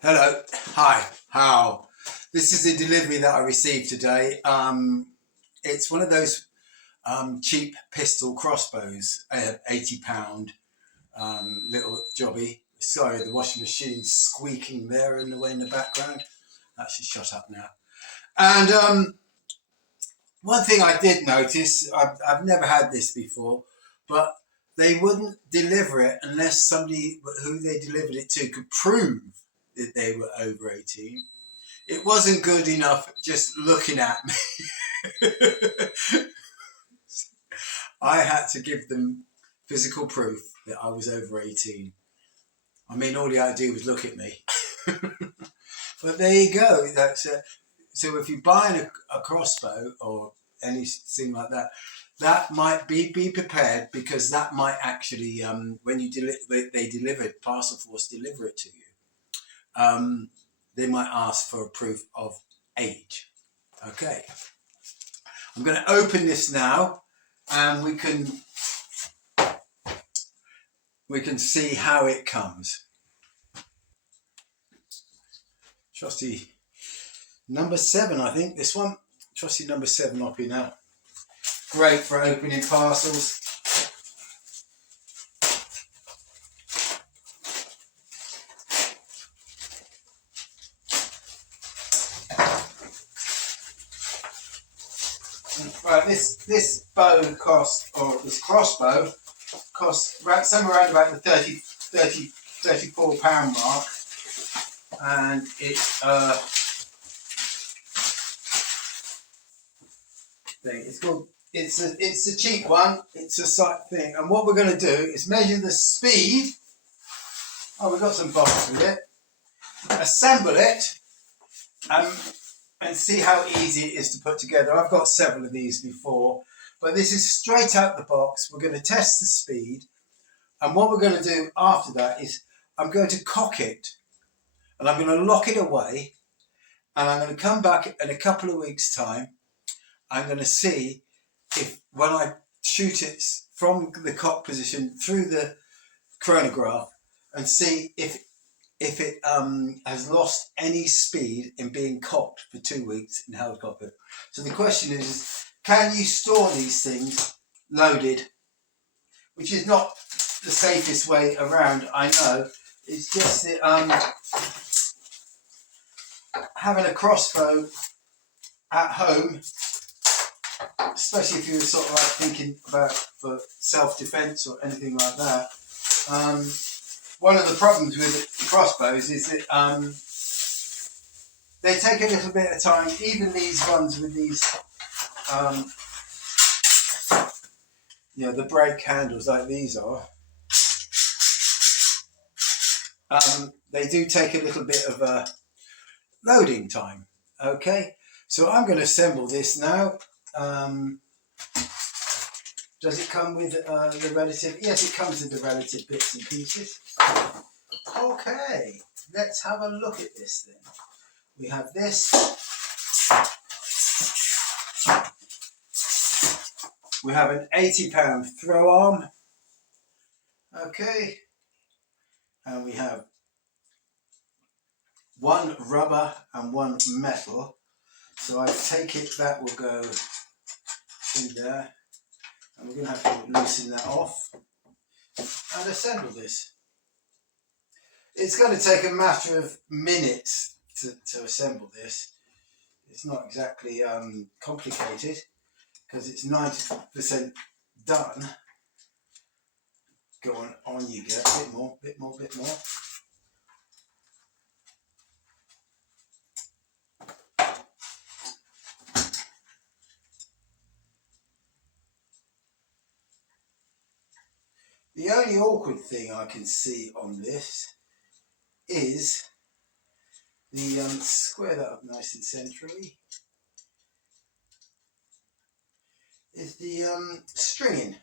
Hello, hi, how? This is a delivery that I received today. It's one of those cheap pistol crossbows, £80 little jobby. Sorry, the washing machine's squeaking there in the way in the background. That should shut up now. And one thing I did notice, I've never had this before, but they wouldn't deliver it unless somebody who they delivered it to could prove that they were over 18. It wasn't good enough just looking at me. I had to give them physical proof that I was over 18. I mean, all they had to do was look at me. But there you go. So if you're buying a crossbow or anything like that, that might be prepared, because that might actually, when they deliver it, Parcel Force deliver it to you, they might ask for a proof of age. Okay, I'm going to open this now, and we can see how it comes. Trusty number 7, I think this one. Trusty number 7 up here now. Great for opening parcels. Right, this bow cost, or this crossbow costs somewhere around about the 34 pound mark, and it's it's a cheap one. It's a site thing, and what we're going to do is measure the speed. Oh, we've got some bolts with it. Assemble it, and see how easy it is to put together. I've got several of these before, but this is straight out the box. We're going to test the speed, and what we're going to do after that is I'm going to cock it, and I'm going to lock it away, and I'm going to come back in a couple of weeks' time. I'm going to see if, when I shoot it from the cock position through the chronograph, and see if it has lost any speed in being cocked for 2 weeks in held cockpit. So the question is, can you store these things loaded? Which is not the safest way around, I know. It's just that having a crossbow at home, especially if you're sort of like thinking about for self-defense or anything like that, one of the problems with crossbows is that they take a little bit of time. Even these ones with these, the brake handles like these are, they do take a little bit of loading time. Okay, so I'm going to assemble this now. Does it come with the relative? Yes, it comes with the relative bits and pieces. Okay, let's have a look at this thing. We have this. We have an £80 throw arm. Okay, and we have one rubber and one metal. So I take it that will go in there, and we're going to have to loosen that off and assemble this. It's going to take a matter of minutes to assemble this. It's not exactly complicated, because it's 90% done. Go on you go. Bit more. The only awkward thing I can see on this is the square that up nice and centrally, is the stringing.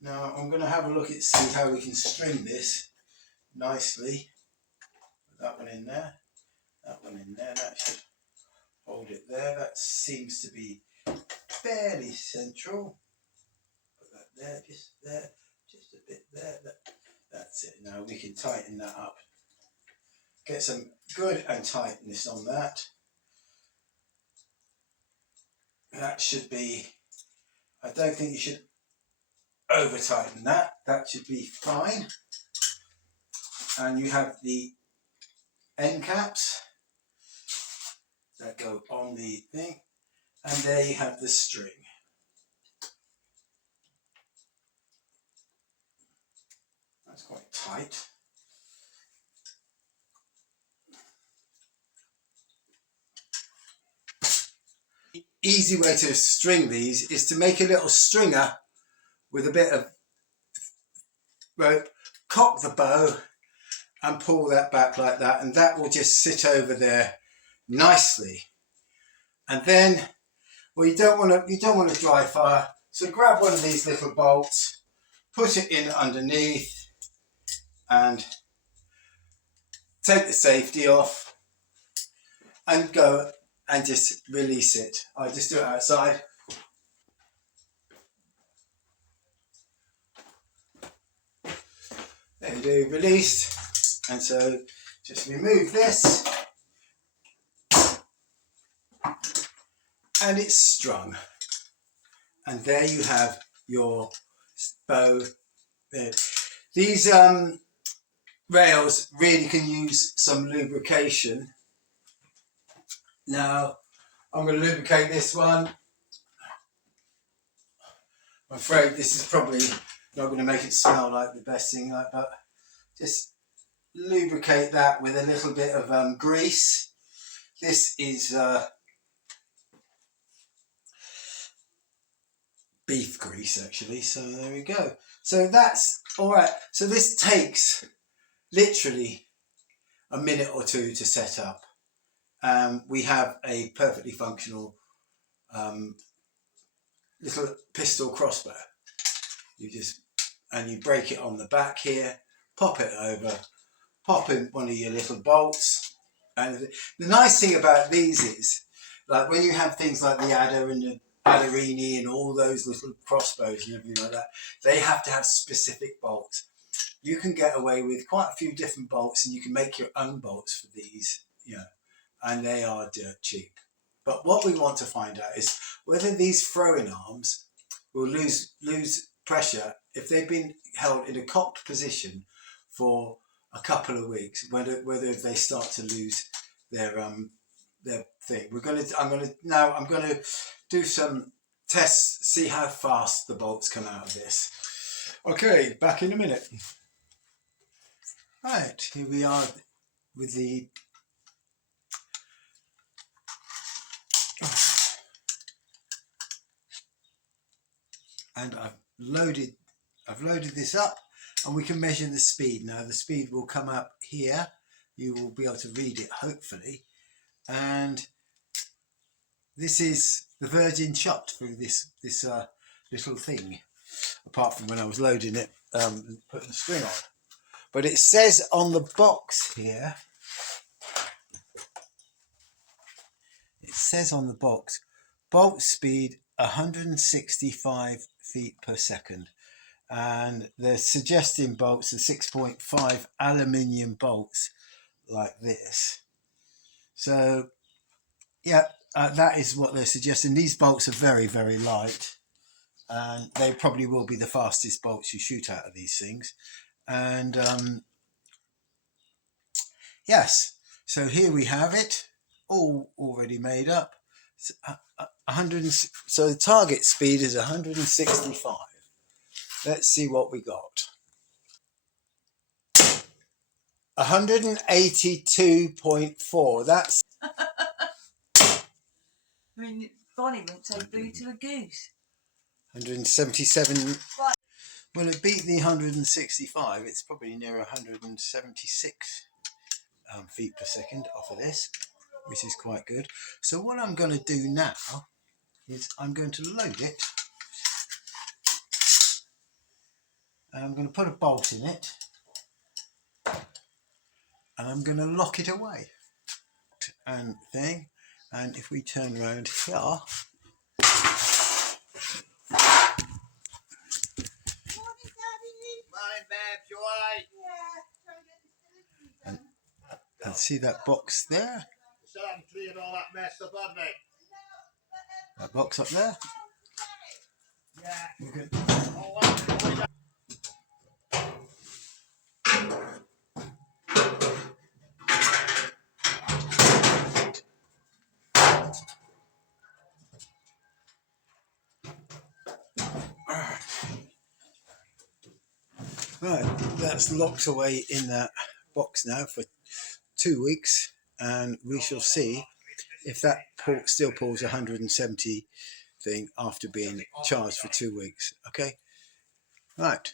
Now I'm going to have a look at see how we can string this nicely. Put that one in there, that one in there. That should hold it there. That seems to be fairly central. Put that there, just a bit there. That's it. Now we can tighten that up. get some good and tightness on that. That should be, I don't think you should over tighten that. That should be fine. And you have the end caps that go on the thing. And there you have the string. That's quite tight. Easy way to string these is to make a little stringer with a bit of rope, cock the bow and pull that back like that, and that will just sit over there nicely. And then, well, you don't want to dry fire, so grab one of these little bolts, put it in underneath and take the safety off and go and just release it. I just do it outside. There you do, released. And so just remove this and it's strung. And there you have your bow. These rails really can use some lubrication. Now I'm going to lubricate this one. I'm afraid this is probably not going to make it smell like the best thing, but just lubricate that with a little bit of grease. This is beef grease actually, so there we go. So that's all right. So this takes literally a minute or two to set up. We have a perfectly functional little pistol crossbow. You break it on the back here, pop it over, pop in one of your little bolts. And the nice thing about these is, like when you have things like the Adder and the Ballerini and all those little crossbows and everything like that, they have to have specific bolts. You can get away with quite a few different bolts and you can make your own bolts for these, and they are dirt cheap. But what we want to find out is whether these throwing arms will lose pressure if they've been held in a cocked position for a couple of weeks. Whether they start to lose their thing. I'm gonna do some tests, see how fast the bolts come out of this. Okay, back in a minute. Right, here we are with the and I've loaded this up, and we can measure the speed. Now the speed will come up here. You will be able to read it hopefully, and this is the virgin shot through this little thing, apart from when I was loading it and putting the string on. But it says on the box here, bolt speed 165 feet per second. And they're suggesting bolts are 6.5 aluminium bolts like this. So yeah, that is what they're suggesting. These bolts are very, very light, and they probably will be the fastest bolts you shoot out of these things. And yes, so here we have it, all already made up. So the target speed is 165. Let's see what we got. 182.4. That's. I mean, Bonnie wouldn't say boo to a goose. 177. Well, it beat the 165. It's probably near 176 feet per second off of this, which is quite good. So what I'm going to do now is I'm going to load it. And I'm going to put a bolt in it. And I'm going to lock it away. And thing. And if we turn around here. And see that box there? Still haven't cleared all that mess up, have they? That box up there? Yeah. You can All that. Right, that's locked away in that box now for 2 weeks, and we shall see if that still pulls 170 thing after being charged for 2 weeks. Okay, right.